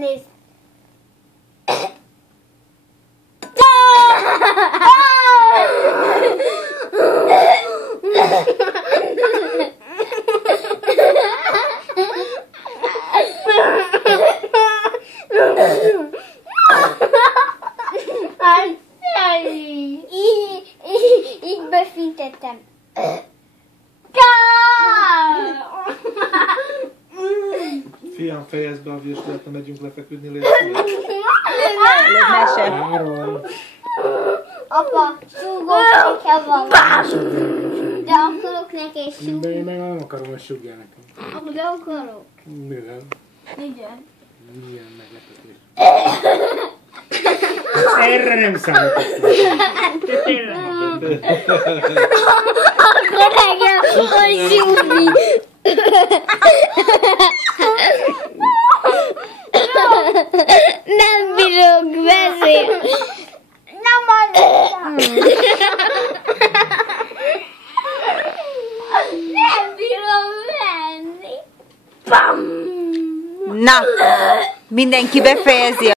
Nézd. Így befintettem. Fiam, fejezd be a vizsgát, megyünk lefeküdni, légy Mese. Apa, súgót nekem van. De akarok neki súgni. De én meg nem akarom, hogy súgja nekem. Apa, de akarok. Mivel? Igen. Milyen meglepetés. Erre nem számítottam. Akkor nekem, hogy súgni. Nem bírok beszélni. Nem mondtam. Nem bírom venni. Na, mindenki befejezi